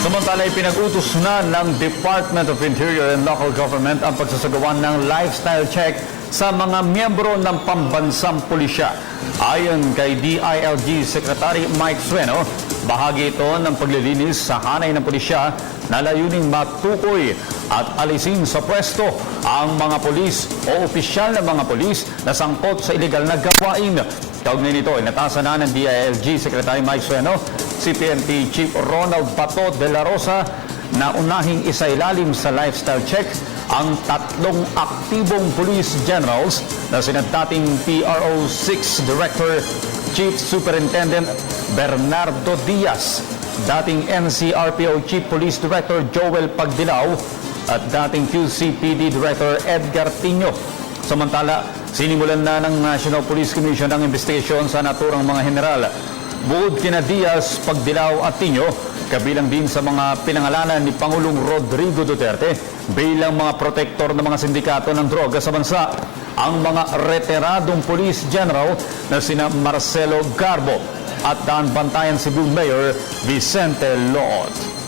Samantala, pinag-utos na ng Department of Interior and Local Government ang pagsasagawa ng lifestyle check sa mga miyembro ng pambansang pulisya. Ayon kay DILG Secretary Mike Sueno, bahagi ito ng paglilinis sa hanay ng pulisya na layuning matukoy at alisin sa pwesto ang mga pulis o opisyal na mga pulis na sangkot sa iligal na gawain. Kaugnay nito, inatasan na ng DILG Secretary Mike Sueno si PNP Chief Ronald Bato de la Rosa na unahing isailalim sa lifestyle check ang tatlong aktibong police generals na sina dating PRO 6 Director Chief Superintendent Bernardo Diaz, dating NCRPO Chief Police Director Joel Pagdilaw at dating QCPD Director Edgar Tino. Samantala, sinimulan na ng National Police Commission ang investigasyon sa naturang mga general. Bukod kina Diaz, Pagdilaw at Tino, kabilang din sa mga pinangalanan ni Pangulong Rodrigo Duterte bilang mga protektor ng mga sindikato ng droga sa bansa, ang mga retiradong police general na sina Marcelo Garbo at daan bantayan Cebu Mayor Vicente Loot.